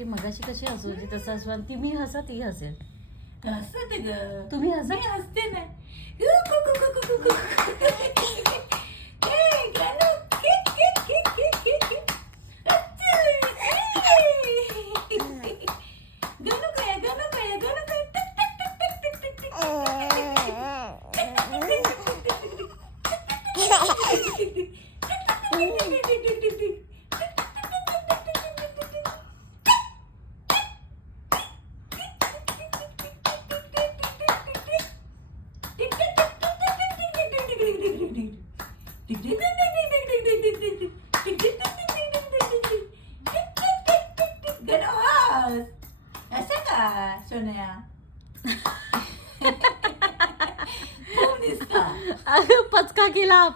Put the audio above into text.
ती मगाशी कशी हसवायची तसं हसवा ती मी हसा ती हसेल हसते ग तुम्ही हसा मी हसते ना ए, गाणं. गाणं काय, गाणं काय, गाणं काय. टक, टक, टक, टक, टक, टक, टक. असं का सोन्या खूप दिसता पचका केला